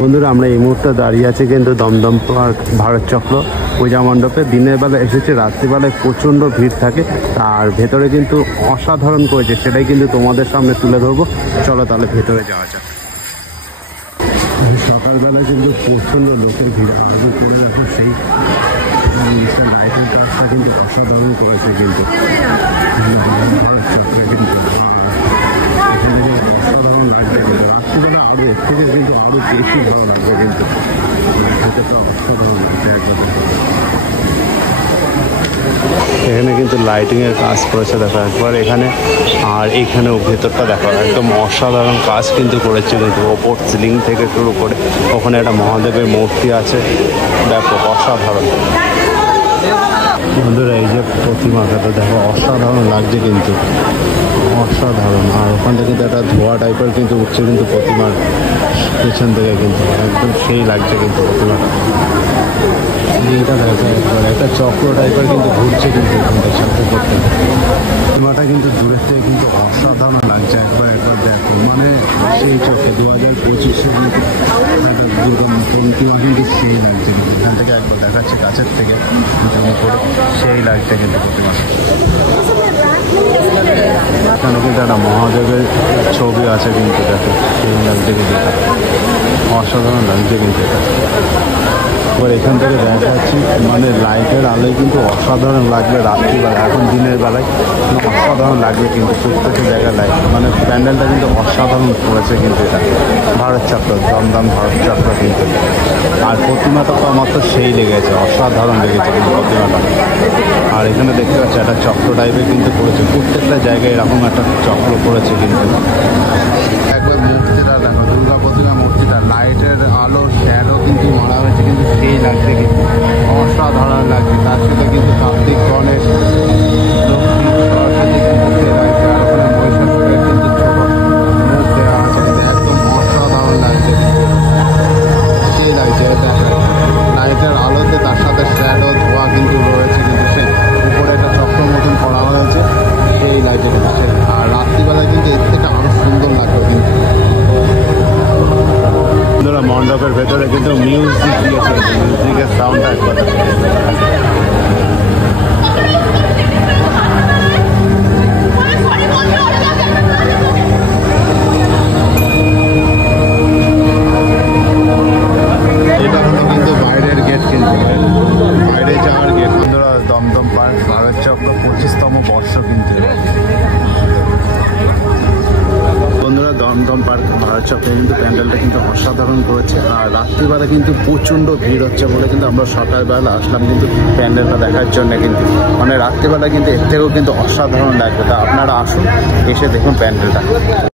বন্ধুরা আমরা এই মুহূর্তে দাঁড়িয়ে আছি কিন্তু দমদম পার্ক ভারত চক্র পূজা মণ্ডপে। দিনের বেলা এসেছে, রাত্রিবেলায় প্রচণ্ড ভিড় থাকে আর ভেতরে কিন্তু অসাধারণ করেছে, সেটাই কিন্তু তোমাদের সামনে তুলে ধরবো। চলো তাহলে ভেতরে যাওয়া যাক। সকালবেলায় কিন্তু প্রচণ্ড লোকের ভিড় সেই কাজটা কিন্তু অসাধারণ করেছে কিন্তু ভারত চক্রে কিন্তু অসাধারণ লাগবে। রাত্রিবেলা আরও এর থেকে কিন্তু আরও বেশি ভালো লাগবে কিন্তু ভেতরটা অসাধারণ লাগছে একবার। এখানে কিন্তু লাইটিংয়ের কাজ করেছে দেখো একবার এখানে, আর এখানেও ভেতরটা দেখো একদম অসাধারণ কাজ কিন্তু করেছে কিন্তু। ওপর সিলিং থেকে শুরু করে ওখানে একটা মহাদেবের মূর্তি আছে, ব্যাপক অসাধারণ। বন্ধুরা এই যে প্রতিমাটা দেখো অসাধারণ লাগছে কিন্তু, অসাধারণ। আর ওখান থেকে কিন্তু একটা ধোয়া টাইপের কিন্তু উঠছে কিন্তু প্রতিমার পেছন থেকে কিন্তু, একদম সেই লাগছে কিন্তু প্রতিমাটা। এইটা দেখো একবার একটা চক্র টাইপের কিন্তু ঘুরছে কিন্তু এখানটা সাথে করতে। প্রতিমাটা কিন্তু দূরের থেকে কিন্তু অসাধারণ লাগছে একবার দেখো, মানে সেই চক্র 2025-এ কিন্তু দুর্গা প্রতিমা কিন্তু সেই লাগছে কিন্তু। এখান থেকে একবার দেখাচ্ছে কাছের থেকে সেই লাগছে কিন্তু প্রতিমা। এখানে কিন্তু একটা মহাদেবের ছবি আছে কিন্তু দেখো, সেই লাগছে কিন্তু অসাধারণ লাগছে কিন্তু এটা। এবার এখান থেকে দেখাচ্ছি মানে লাইটের আলোয় কিন্তু অসাধারণ লাগবে রাত্রিবেলা, এখন দিনের বেলায় অসাধারণ লাগবে কিন্তু প্রত্যেকটা জায়গায় লাইট, মানে প্যান্ডেলটা কিন্তু অসাধারণ করেছে কিন্তু এটা ভারত চক্র, দমদম ভারত চক্র কিন্তু। আর প্রতিমাটা তো আমার তো সেই লেগেছে, অসাধারণ লেগেছে কিন্তু প্রতিমাটা। আর এখানে দেখতে পাচ্ছি একটা চক্র টাইপের কিন্তু করেছে, প্রত্যেকটা জায়গায় এরকম একটা চক্র করেছে কিন্তু। একবার মূর্তিটা দেখো, দুর্গা প্রতিমা মূর্তিটা লাইটের আলো শ্যাডো কিন্তু মারা হয়েছে কিন্তু সেই লাগছে কিন্তু অসাধারণ লাগছে। তার সাথে কিন্তু কার্তিক, গণেশ, লক্ষ্মী, সরস্বতী কিন্তু লাগছে, আর ওখানে মহিষাসুরের কিন্তু ছোট মুখ দেওয়া আছে কিন্তু একদম অসাধারণ লাগছে সেই লাগছে। লাইটের আলোতে তার সাথে শ্যাডো ধোয়া কিন্তু রয়েছে কিন্তু, সেই উপরে একটা চক্র মতন করা হয়েছে সেই লাগছে কিন্তু। আর রাত্রিবেলায় কিন্তু এর থেকে আরো সুন্দর লাগবে কিন্তু। মণ্ডপের ভেতরে কিন্তু মিউজিক দিয়েছে, মিউজিকের সাউন্ডটা একবার এটা হলো কিন্তু বাইরের গেট কিন্তু, বাইরে যাওয়ার গেট। বন্ধুরা দমদম পার্ক ভারত চক্র 25তম বর্ষ কিন্তু। বন্ধুরা দমদম পার্ক ভারত চক্রে কিন্তু প্যান্ডেলটা কিন্তু অসাধারণ করেছে। আর রাত্রিবেলা কিন্তু প্রচণ্ড ভিড় হচ্ছে বলে কিন্তু আমরা সকালবেলা আসলাম কিন্তু প্যান্ডেলটা দেখার জন্য কিন্তু, মানে রাত্রিবেলা কিন্তু এর থেকেও কিন্তু অসাধারণ লাগবে। তা আপনারা আসুন, এসে দেখুন প্যান্ডেলটা।